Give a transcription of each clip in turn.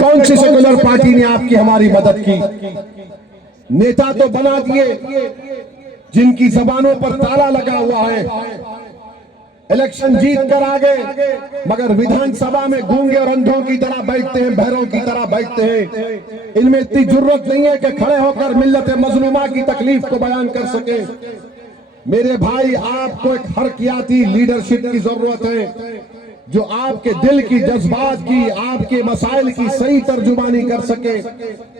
कौन सी secular party ने आपकी हमारी मदद की? नेता तो बना दिए जिनकी जबानों पर ताला लगा हुआ है, इलेक्शन जीत कर आ गए, मगर विधानसभा में गूंगे और अंधों की तरह बैठते हैं, बहरों की तरह बैठते हैं। इनमें इतनी जरूरत नहीं है कि खड़े होकर मिल्लत मजलूमा की तकलीफ को बयान कर सके। मेरे भाई, आपको एक हरकियाती लीडरशिप की जरूरत है जो आपके दिल की, जज्बात की, आपके मसाइल की सही तर्जुमानी कर सके।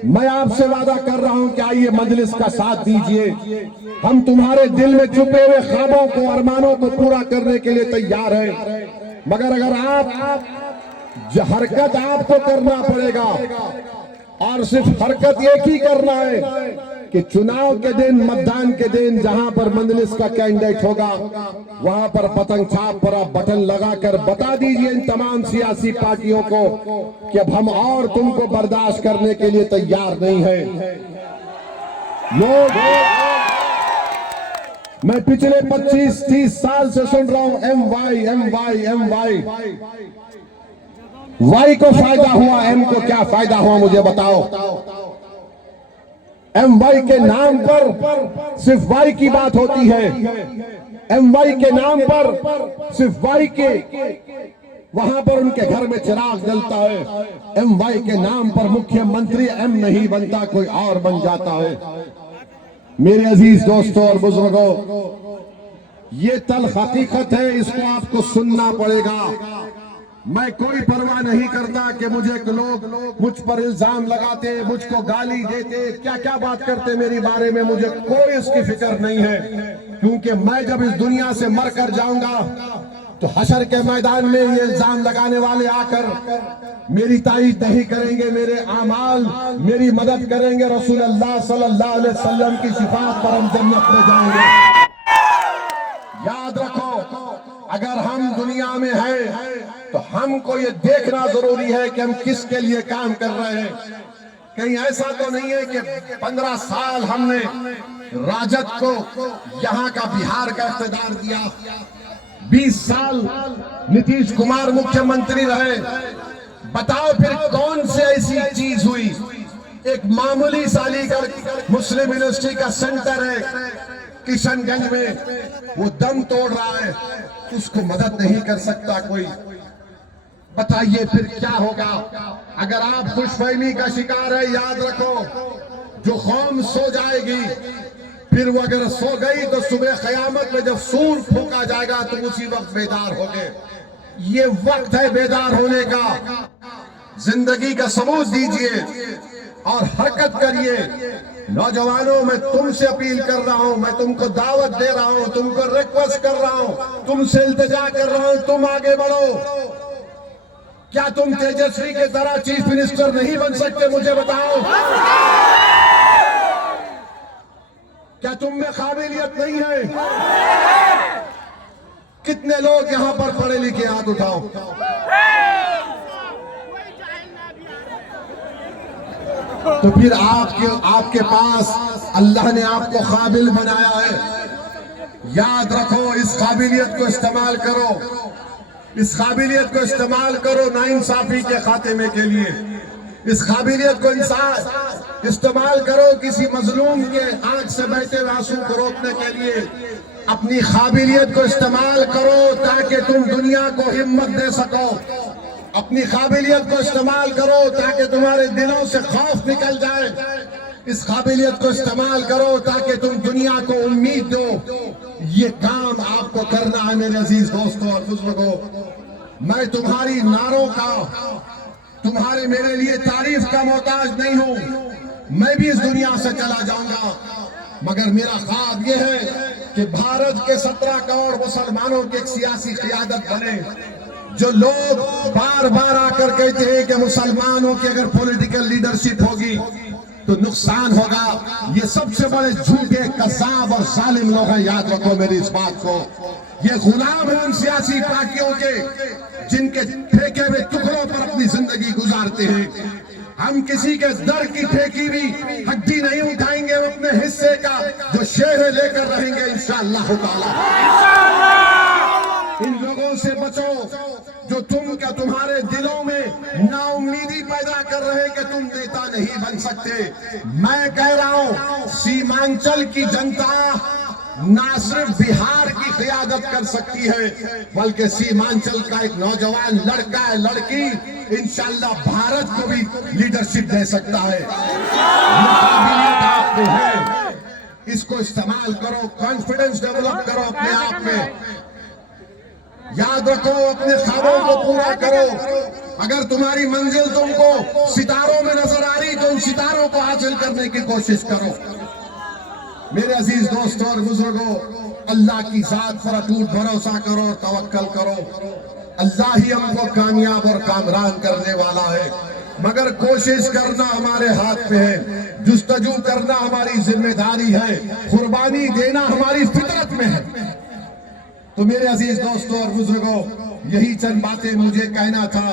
मैं आपसे वादा कर रहा हूं कि आइए मजलिस का साथ दीजिए। हम तुम्हारे दिल में छुपे हुए ख्वाबों को, अरमानों को पूरा करने के लिए तैयार हैं, मगर अगर आप हरकत आपको करना पड़ेगा, और सिर्फ हरकत एक ही करना है कि चुनाव के दिन, मतदान के दिन जहां पर मजलिस का कैंडिडेट होगा वहां पर पतंग छाप पर आप बटन लगाकर बता दीजिए इन तमाम सियासी पार्टियों को कि अब हम और तुमको बर्दाश्त करने के लिए तैयार नहीं है। लोग, मैं पिछले 25-30 साल से सुन रहा हूं MY MY MY। वाई को फायदा हुआ, एम को क्या फायदा हुआ मुझे बताओ? MY के नाम पर सिर्फ वाई की बात होती है, MY के नाम पर सिर्फ वाई के वहां पर उनके घर में चिराग जलता है। MY के नाम पर मुख्यमंत्री एम नहीं बनता, कोई और बन जाता है। मेरे अजीज दोस्तों और बुजुर्गों, ये तल्ख हकीकत है, इसको आपको सुनना पड़ेगा। मैं कोई परवाह नहीं करता कि मुझे लोग मुझ पर इल्जाम लगाते, मुझको गाली देते, क्या क्या बात करते मेरे बारे में, मुझे कोई इसकी फिक्र नहीं है, क्योंकि मैं जब इस दुनिया से मर कर जाऊंगा तो हशर के मैदान में ये इल्जाम लगाने वाले आकर मेरी तारीफ नहीं करेंगे, मेरे आमाल मेरी मदद करेंगे। रसूलुल्लाह सल्लल्लाहु अलैहि वसल्लम की सिफात पर हम जन्नत में जाएंगे। याद रखो, अगर हम दुनिया में हैं तो हमको ये देखना जरूरी है कि हम किसके लिए काम कर रहे हैं। कहीं ऐसा तो नहीं है कि 15 साल हमने राजद को यहाँ का बिहार का इख्तियार दिया, 20 साल नीतीश कुमार मुख्यमंत्री रहे। बताओ फिर कौन सी ऐसी चीज हुई? एक मामूली सालीगढ़ मुस्लिम यूनिवर्सिटी का सेंटर है किशनगंज में, वो दम तोड़ रहा है, उसको मदद नहीं कर सकता कोई। बताइए फिर क्या होगा अगर आप खुशफहमी का शिकार है? याद रखो, जो कौम सो जाएगी, फिर वो अगर सो गई तो सुबह कयामत में जब सूर फूंका जाएगा तो उसी वक्त बेदार होंगे। ये वक्त है बेदार होने का। जिंदगी का सबूत दीजिए और हरकत करिए। नौजवानों, मैं तुमसे अपील कर रहा हूं, मैं तुमको दावत दे रहा हूं, तुमको रिक्वेस्ट कर रहा हूं, तुमसे इल्तिजा कर रहा हूं, तुम आगे बढ़ो। क्या तुम तेजस्वी के तरह चीफ मिनिस्टर नहीं बन सकते? मुझे बताओ, क्या तुम में काबिलियत नहीं है? कितने लोग यहां पर पढ़े लिखे? हाथ उठाओ। तो फिर आपके पास अल्लाह ने आपको काबिल बनाया है। याद रखो, इस काबिलियत को इस्तेमाल करो, इस काबिलियत को इस्तेमाल करो नाइंसाफी के खात्मे के लिए। इस काबिलियत को इस्तेमाल करो किसी मजलूम के आंख से बहते हुए आंसू को रोकने के लिए। अपनी काबिलियत को इस्तेमाल करो ताकि तुम दुनिया को हिम्मत दे सको। अपनी काबिलियत को इस्तेमाल करो ताकि तुम्हारे दिलों से खौफ निकल जाए। इस काबिलियत को इस्तेमाल करो ताकि तुम दुनिया को उम्मीद दो। ये काम आपको करना है मेरे अजीज दोस्तों और बुजुर्गों। मैं तुम्हारी नारों का, तुम्हारे मेरे लिए तारीफ का मोहताज नहीं हूं। मैं भी इस दुनिया से चला जाऊंगा, मगर मेरा ख्वाब यह है कि भारत के 17 करोड़ मुसलमानों की एक सियासी क़ियादत बने। जो लोग बार बार आकर कहते हैं कि मुसलमानों की अगर पॉलिटिकल लीडरशिप होगी तो नुकसान होगा, ये सबसे बड़े झूठे, कसाब और जालिम लोग हैं। याद रखो मेरी इस बात को। ये गुलाम है उन सियासी पार्टियों के जिनके फेंके हुए टुकड़ों पर अपनी जिंदगी गुजारते हैं। हम किसी के दर की फेंकी भी हड्डी नहीं उठाएंगे, हम अपने हिस्से का जो शेर है लेकर रहेंगे इंशाअल्लाह ताला। इन लोगों से बचो जो तुम्हारे दिलों में नाउम्मीदी पैदा कर रहे कि तुम नेता नहीं बन सकते। मैं कह रहा हूं सीमांचल की जनता ना सिर्फ बिहार की क़ियादत कर सकती है, बल्कि सीमांचल का एक नौजवान लड़का है, लड़की इंशाअल्लाह भारत को भी लीडरशिप दे सकता है। ये काबिलियत आप में है, इसको इस्तेमाल करो, कॉन्फिडेंस डेवलप करो अपने आप में। याद रखो, अपने ख्वाबों को पूरा करो। अगर तुम्हारी मंजिल तुमको सितारों में नजर आ रही तो उन सितारों को हासिल करने की कोशिश करो। मेरे अजीज दोस्तों और बुजुर्गों, अल्लाह की जात पर अटूट भरोसा करो और तवक्कल करो। अल्लाह ही हमको कामयाब और कामरान करने वाला है, मगर कोशिश करना हमारे हाथ में है, जुस्तजू करना हमारी जिम्मेदारी है, कुर्बानी देना हमारी फितरत में है। तो मेरे अजीज दोस्तों और बुजुर्गों, यही चंद बातें मुझे कहना था।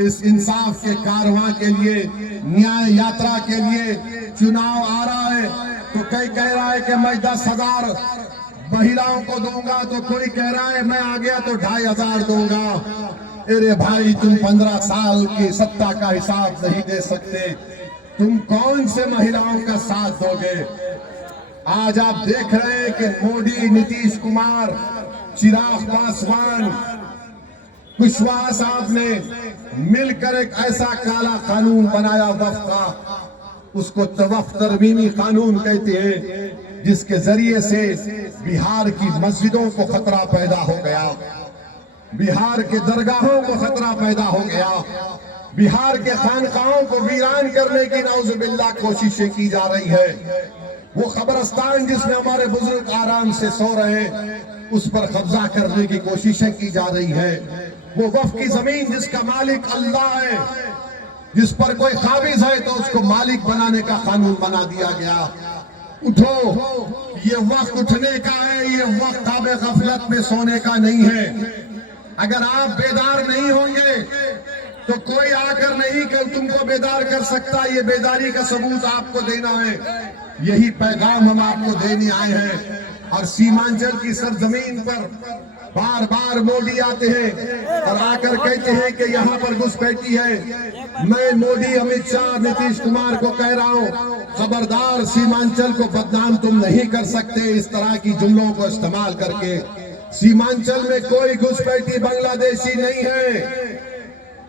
इस इंसाफ के कारवां के लिए, न्याय यात्रा के लिए चुनाव आ रहा है तो कोई कह रहा है कि मैं 10,000 महिलाओं को दूंगा, तो कोई कह रहा है मैं आ गया तो 2,500 दूंगा। अरे भाई, तुम 15 साल की सत्ता का हिसाब नहीं दे सकते, तुम कौन से महिलाओं का साथ दोगे? आज आप देख रहे हैं कि मोदी, नीतीश कुमार, चिराग पासवान, कुशवाहा साहब ने मिलकर एक ऐसा काला कानून बनाया वक्फ का, उसको वक्फ तरमीमी कानून कहते हैं, जिसके जरिए से बिहार की मस्जिदों को खतरा पैदा हो गया, बिहार के दरगाहों को खतरा पैदा हो गया, बिहार के खानकाहों को वीरान करने की नाउजुबिल्लाह कोशिशें की जा रही है। वो कब्रिस्तान जिसमें हमारे बुजुर्ग आराम से सो रहे, उस पर कब्जा करने की कोशिशें की जा रही है। वो वक्फ की जमीन जिसका मालिक अल्लाह है, जिस पर कोई काबिज है तो उसको मालिक बनाने का कानून बना दिया गया। उठो, ये वक्त उठने का है, ये वक्त ताबे गफलत में सोने का नहीं है। अगर आप बेदार नहीं होंगे तो कोई आकर नहीं कर तुमको बेदार कर सकता। ये बेदारी का सबूत आपको देना है, यही पैगाम हम आपको देने आए हैं। और सीमांचल की सरजमीन पर बार बार मोदी आते हैं और आकर कहते हैं कि यहाँ पर घुसपैठी है। मैं मोदी, अमित शाह, नीतीश कुमार को कह रहा हूँ, खबरदार, सीमांचल को बदनाम तुम नहीं कर सकते इस तरह की जुमलों को इस्तेमाल करके। सीमांचल में कोई घुसपैठी बांग्लादेशी नहीं है।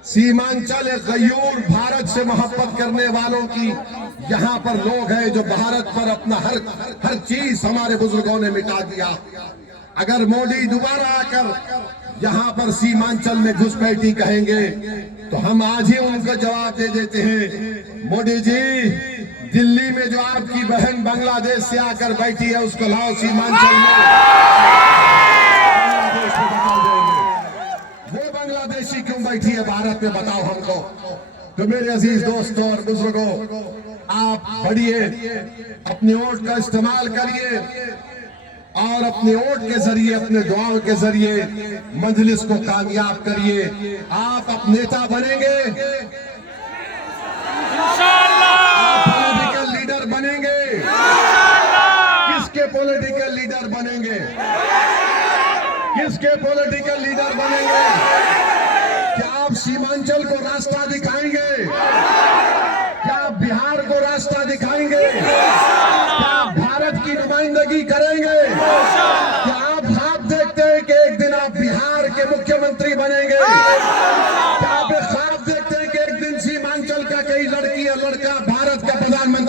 सीमांचल एक गयूर, भारत से मोहब्बत करने वालों की यहाँ पर लोग हैं, जो भारत पर अपना हर चीज हमारे बुजुर्गों ने मिटा दिया। अगर मोदी दोबारा आकर यहाँ पर सीमांचल में घुसपैठी कहेंगे तो हम आज ही उनको जवाब दे देते हैं, मोदी जी, दिल्ली में जो आपकी बहन बांग्लादेश से आकर बैठी है उसको लाओ सीमांचल में। वो बांग्लादेशी क्यों बैठी है भारत में, बताओ हमको। तो मेरे अजीज दोस्तों और बुजुर्गों, आप बढ़िए, अपनी वोट का इस्तेमाल करिए और अपने वोट के जरिए, अपने दुआओं के जरिए मजलिस को कामयाब करिए। आप अब नेता बनेंगे, पॉलिटिकल लीडर बनेंगे। किसके पॉलिटिकल लीडर बनेंगे? किसके पॉलिटिकल लीडर बनेंगे? क्या आप सीमांचल को रास्ता दिखाएंगे? क्या आप बिहार को रास्ता दिखाएंगे? क्या आप भारत की नुमाइंदगी करेंगे? क्या आप ख्वाब देखते हैं कि एक दिन आप बिहार के मुख्यमंत्री बनेंगे? क्या आप ख्वाब देखते हैं कि एक दिन सीमांचल का कई लड़की या लड़का भारत का प्रधानमंत्री